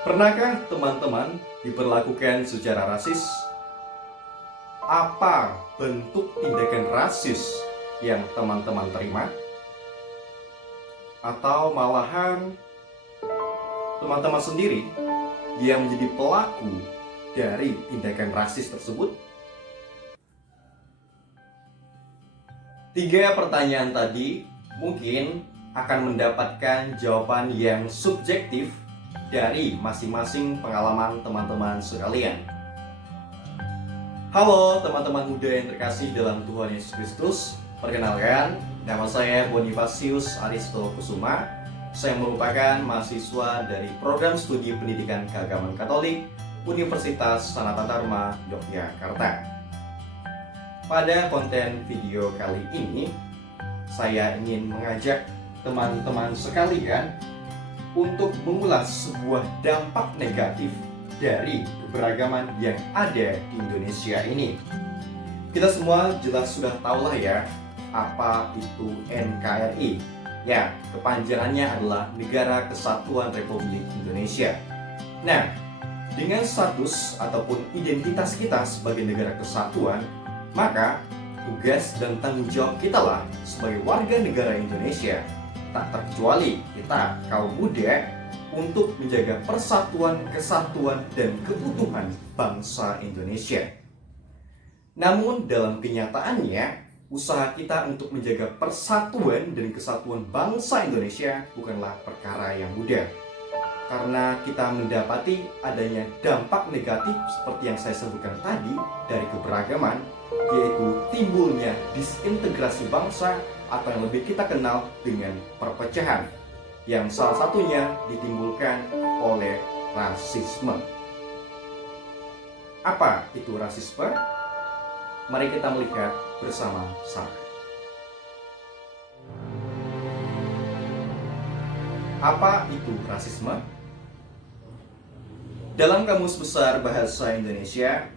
Pernahkah teman-teman diperlakukan secara rasis? Apa bentuk tindakan rasis yang teman-teman terima? Atau malahan teman-teman sendiri yang menjadi pelaku dari tindakan rasis tersebut? Tiga pertanyaan tadi mungkin akan mendapatkan jawaban yang subjektif dari masing-masing pengalaman teman-teman sekalian. Halo teman-teman muda yang terkasih dalam Tuhan Yesus Kristus. Perkenalkan, nama saya Bonifasius Aristo Kusuma. Saya merupakan mahasiswa dari Program Studi Pendidikan Keagamaan Katolik Universitas Sanata Dharma, Yogyakarta. Pada konten video kali ini, saya ingin mengajak teman-teman sekalian untuk mengulas sebuah dampak negatif dari keberagaman yang ada di Indonesia ini. Kita semua jelas sudah tahu lah ya, apa itu NKRI. Ya, kepanjangannya adalah Negara Kesatuan Republik Indonesia. Nah, dengan status ataupun identitas kita sebagai negara kesatuan, maka tugas dan tanggung jawab kita lah sebagai warga negara Indonesia, tak terkecuali kita kaum muda, untuk menjaga persatuan, kesatuan, dan keutuhan bangsa Indonesia. Namun dalam kenyataannya, usaha kita untuk menjaga persatuan dan kesatuan bangsa Indonesia bukanlah perkara yang mudah. Karena kita mendapati adanya dampak negatif seperti yang saya sebutkan tadi dari keberagaman, yaitu timbulnya disintegrasi bangsa atau yang lebih kita kenal dengan perpecahan, yang salah satunya ditimbulkan oleh rasisme. Apa itu rasisme? Mari kita melihat bersama-sama. Apa itu rasisme? Dalam Kamus Besar Bahasa Indonesia,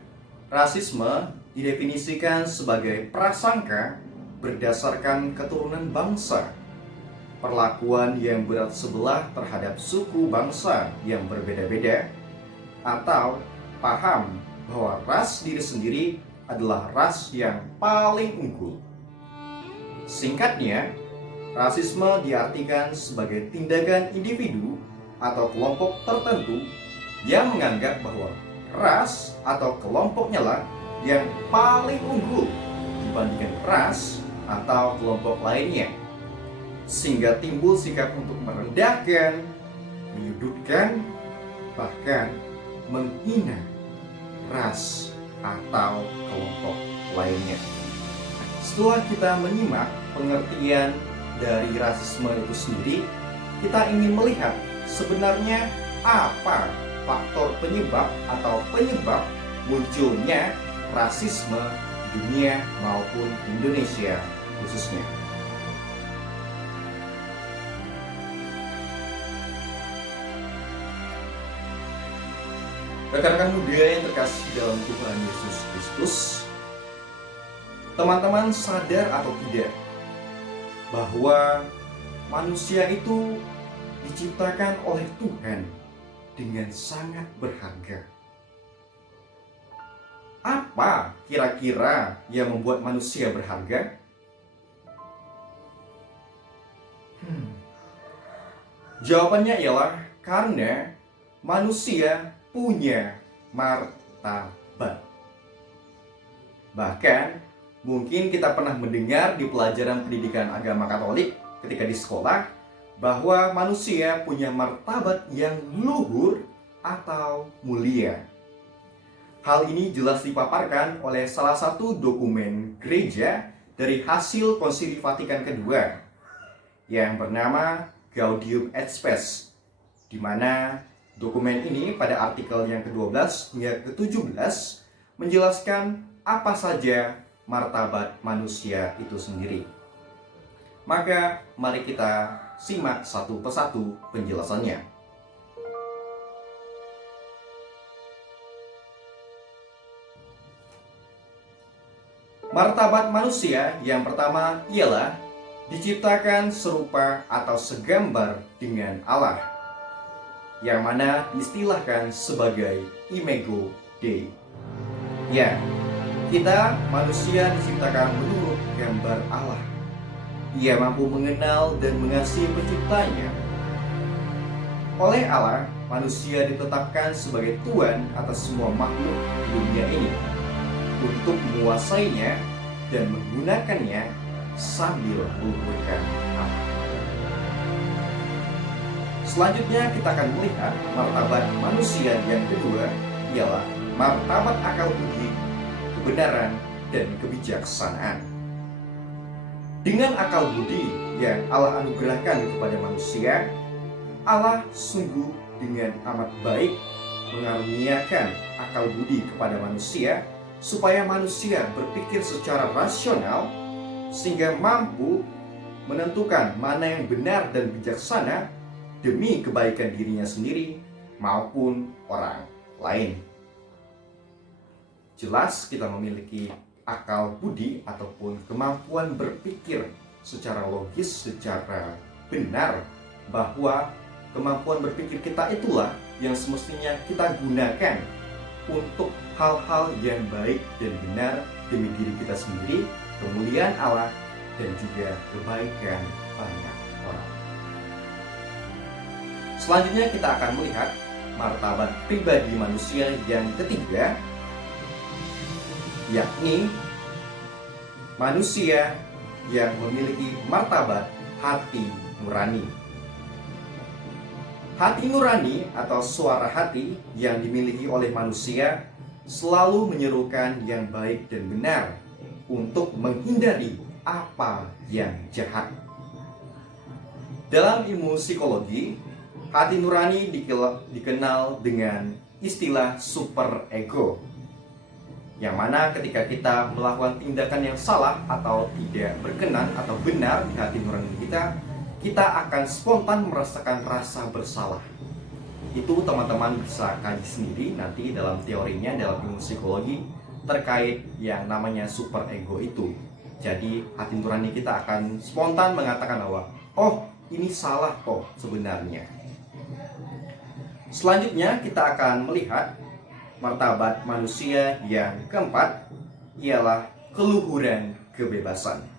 rasisme didefinisikan sebagai prasangka berdasarkan keturunan bangsa, perlakuan yang berat sebelah terhadap suku bangsa yang berbeda-beda, atau paham bahwa ras diri sendiri adalah ras yang paling unggul. Singkatnya, rasisme diartikan sebagai tindakan individu atau kelompok tertentu yang menganggap bahwa ras atau kelompoknya lah yang paling unggul dibandingkan ras atau kelompok lainnya, sehingga timbul sikap untuk merendahkan, menyudutkan, bahkan menghina ras atau kelompok lainnya. Setelah kita menyimak pengertian dari rasisme itu sendiri, kita ingin melihat sebenarnya apa faktor penyebab atau penyebab munculnya rasisme di dunia maupun Indonesia khususnya. Rekan-rekan muda yang terkasih dalam Tuhan Yesus Kristus, teman-teman sadar atau tidak bahwa manusia itu diciptakan oleh Tuhan dengan sangat berharga. Apa kira-kira yang membuat manusia berharga? Jawabannya ialah karena manusia punya martabat. Bahkan mungkin kita pernah mendengar di pelajaran pendidikan agama Katolik ketika di sekolah bahwa manusia punya martabat yang luhur atau mulia. Hal ini jelas dipaparkan oleh salah satu dokumen gereja dari hasil Konsili Vatikan II yang bernama Gaudium et Spes, di mana dokumen ini pada artikel yang ke-12 hingga ke-17 menjelaskan apa saja martabat manusia itu sendiri. Maka mari kita simak satu persatu penjelasannya. Martabat manusia yang pertama ialah diciptakan serupa atau segambar dengan Allah. yang mana diistilahkan sebagai Imago Dei. Ya, kita manusia diciptakan menurut gambar Allah. Ia mampu mengenal dan mengasihi penciptanya. Oleh Allah, manusia ditetapkan sebagai tuan atas semua makhluk di dunia ini untuk menguasainya dan menggunakannya sambil meluhurkan Allah. Selanjutnya kita akan melihat martabat manusia yang kedua, ialah martabat akal budi, kebenaran, dan kebijaksanaan. Dengan akal budi yang Allah anugerahkan kepada manusia, Allah sungguh dengan amat baik mengaruniakan akal budi kepada manusia supaya manusia berpikir secara rasional sehingga mampu menentukan mana yang benar dan bijaksana demi kebaikan dirinya sendiri maupun orang lain. Jelas kita memiliki akal budi ataupun kemampuan berpikir secara logis, secara benar, bahwa kemampuan berpikir kita itulah yang semestinya kita gunakan untuk hal-hal yang baik dan benar demi diri kita sendiri, kemuliaan Allah, dan juga kebaikan banyak orang. Selanjutnya kita akan melihat martabat pribadi manusia yang ketiga, yakni manusia yang memiliki martabat hati nurani. Hati nurani atau suara hati yang dimiliki oleh manusia selalu menyerukan yang baik dan benar untuk menghindari apa yang jahat. Dalam ilmu psikologi, hati nurani dikenal dengan istilah super ego, yang mana ketika kita melakukan tindakan yang salah atau tidak berkenan atau benar di hati nurani kita akan spontan merasakan rasa bersalah. Itu teman-teman bisa kaji sendiri nanti dalam teorinya, dalam ilmu psikologi terkait yang namanya super ego itu. Jadi hati nurani kita akan spontan mengatakan bahwa, oh ini salah kok sebenarnya. Selanjutnya kita akan melihat martabat manusia yang keempat, ialah keluhuran kebebasan.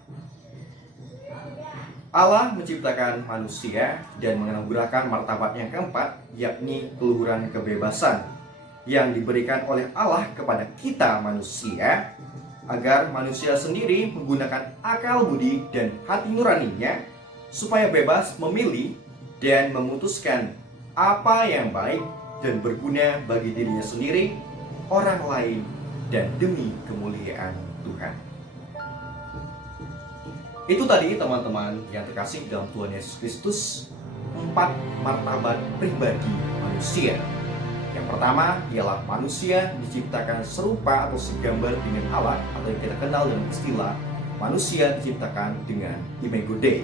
Allah menciptakan manusia dan menganugerahkan martabat yang keempat, yakni keluhuran kebebasan yang diberikan oleh Allah kepada kita manusia, agar manusia sendiri menggunakan akal budi dan hati nuraninya supaya bebas memilih dan memutuskan apa yang baik dan berguna bagi dirinya sendiri, orang lain, dan demi kemuliaan Tuhan. Itu tadi teman-teman yang terkasih dalam Tuhan Yesus Kristus, 4 martabat pribadi manusia. Yang pertama ialah manusia diciptakan serupa atau segambar dengan Allah, atau yang kita kenal dengan istilah manusia diciptakan dengan Imago Dei.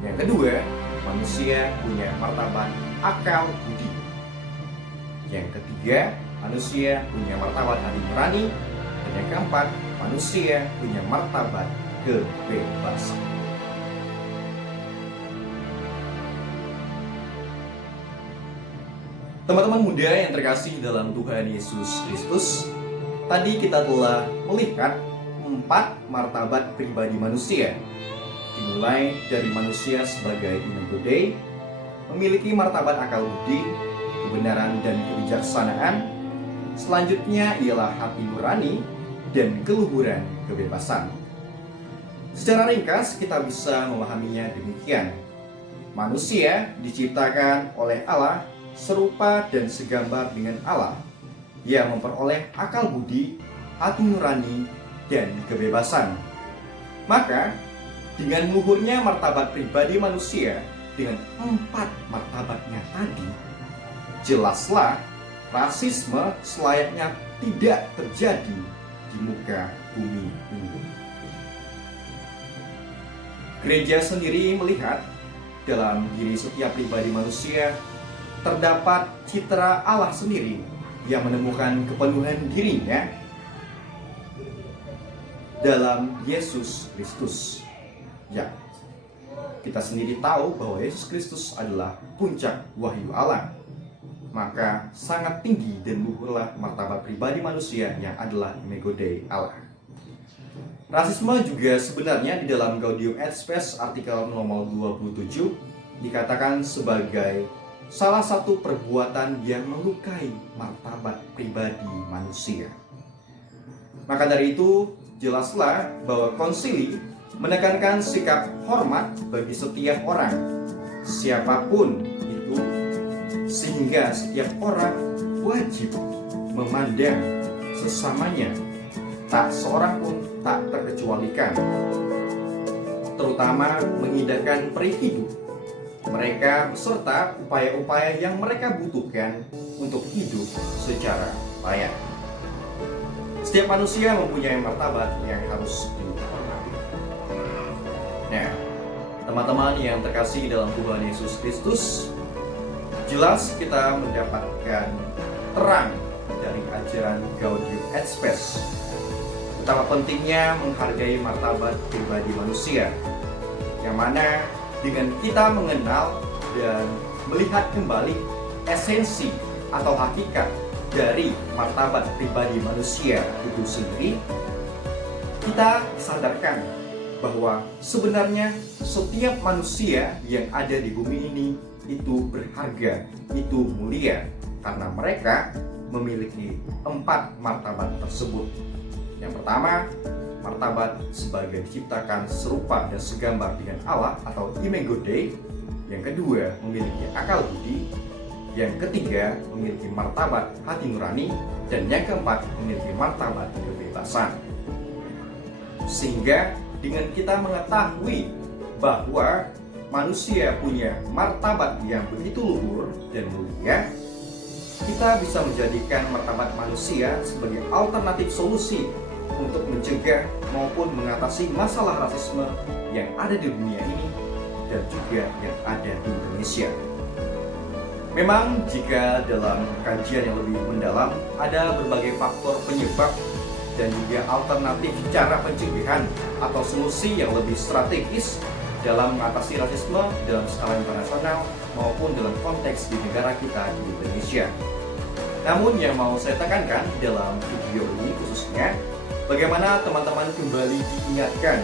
Yang kedua, manusia punya martabat akal budi. Yang ketiga, manusia punya martabat hati nurani. Dan yang keempat, manusia punya martabat kebebasan. Teman-teman muda yang terkasih dalam Tuhan Yesus Kristus, tadi kita telah melihat 4 martabat pribadi manusia. Dimulai dari manusia sebagai Imago Dei, memiliki martabat akal budi, kebenaran dan kebijaksanaan. Selanjutnya ialah hati nurani dan keluhuran kebebasan. Secara ringkas kita bisa memahaminya demikian. Manusia diciptakan oleh Allah serupa dan segambar dengan Allah, yang memperoleh akal budi, hati nurani, dan kebebasan. Maka dengan luhurnya martabat pribadi manusia dengan 4 martabatnya tadi, jelaslah rasisme selayaknya tidak terjadi di muka bumi ini. Gereja sendiri melihat dalam diri setiap pribadi manusia terdapat citra Allah sendiri yang menemukan kepenuhan dirinya dalam Yesus Kristus. Ya, kita sendiri tahu bahwa Yesus Kristus adalah puncak wahyu Allah. maka sangat tinggi dan luhurlah martabat pribadi manusia yang adalah imago Dei Allah. Rasisme juga sebenarnya di dalam Gaudium et Spes artikel nomor 27 dikatakan sebagai salah satu perbuatan yang melukai martabat pribadi manusia. Maka dari itu, jelaslah bahwa konsili menekankan sikap hormat bagi setiap orang, siapapun itu, sehingga setiap orang wajib memandang sesamanya, tak seorang pun tak terkecualikan, terutama mengindahkan peri hidup mereka beserta upaya-upaya yang mereka butuhkan untuk hidup secara layak. Setiap manusia mempunyai martabat yang harus dihormati. Nah, teman-teman yang terkasih dalam Tuhan Yesus Kristus, jelas kita mendapatkan terang dari ajaran Gaudium et Spes betapa pentingnya menghargai martabat pribadi manusia, yang mana dengan kita mengenal dan melihat kembali esensi atau hakikat dari martabat pribadi manusia itu sendiri, kita sadarkan bahwa sebenarnya setiap manusia yang ada di bumi ini itu berharga, itu mulia, karena mereka memiliki 4 martabat tersebut. Yang pertama, martabat sebagai diciptakan serupa dan segambar dengan Allah atau imago Dei. Yang kedua, memiliki akal budi. Yang ketiga, memiliki martabat hati nurani. Dan yang keempat, memiliki martabat kebebasan. Sehingga dengan kita mengetahui bahwa manusia punya martabat yang begitu luhur dan mulia, kita bisa menjadikan martabat manusia sebagai alternatif solusi untuk mencegah maupun mengatasi masalah rasisme yang ada di dunia ini dan juga yang ada di Indonesia. Memang jika dalam kajian yang lebih mendalam ada berbagai faktor penyebab dan juga alternatif cara pencegahan atau solusi yang lebih strategis dalam mengatasi rasisme dalam skala internasional maupun dalam konteks di negara kita di Indonesia. Namun yang mau saya tekankan dalam video ini khususnya, bagaimana teman-teman kembali diingatkan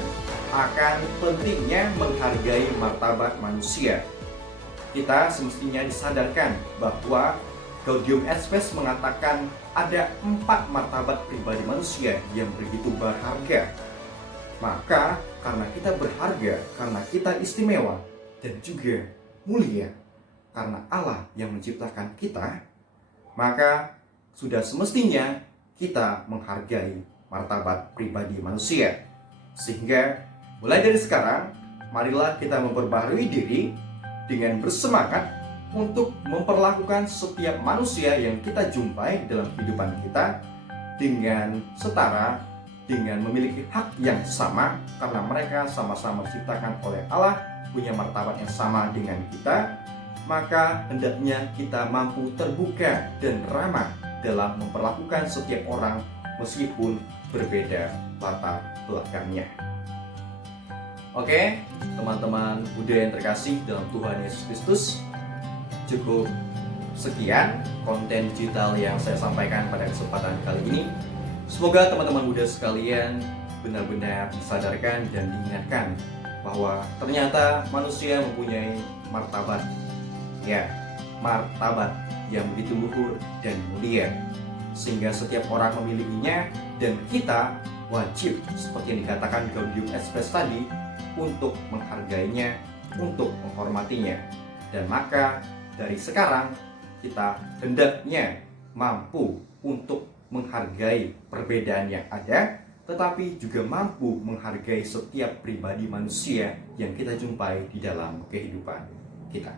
akan pentingnya menghargai martabat manusia. Kita semestinya disadarkan bahwa Gaudium et Spes mengatakan ada 4 martabat pribadi manusia yang begitu berharga. Maka karena kita berharga, karena kita istimewa dan juga mulia, karena Allah yang menciptakan kita, maka sudah semestinya kita menghargai martabat pribadi manusia. Sehingga mulai dari sekarang, marilah kita memperbaharui diri dengan bersemangat untuk memperlakukan setiap manusia yang kita jumpai dalam kehidupan kita dengan setara, dengan memiliki hak yang sama, karena mereka sama-sama diciptakan oleh Allah, punya martabat yang sama dengan kita. Maka hendaknya kita mampu terbuka dan ramah dalam memperlakukan setiap orang meskipun berbeda latar belakangnya. Oke, teman-teman Buddha yang terkasih dalam Tuhan Yesus Kristus, cukup sekian konten digital yang saya sampaikan pada kesempatan kali ini. Semoga teman-teman Buddha sekalian benar-benar disadarkan dan diingatkan bahwa ternyata manusia mempunyai martabat, ya, martabat yang begitu luhur dan mulia, sehingga setiap orang memilikinya dan kita wajib, seperti yang dikatakan Gaudium et Spes tadi, untuk menghargainya, untuk menghormatinya. Dan maka dari sekarang kita hendaknya mampu untuk menghargai perbedaan yang ada, tetapi juga mampu menghargai setiap pribadi manusia yang kita jumpai di dalam kehidupan kita.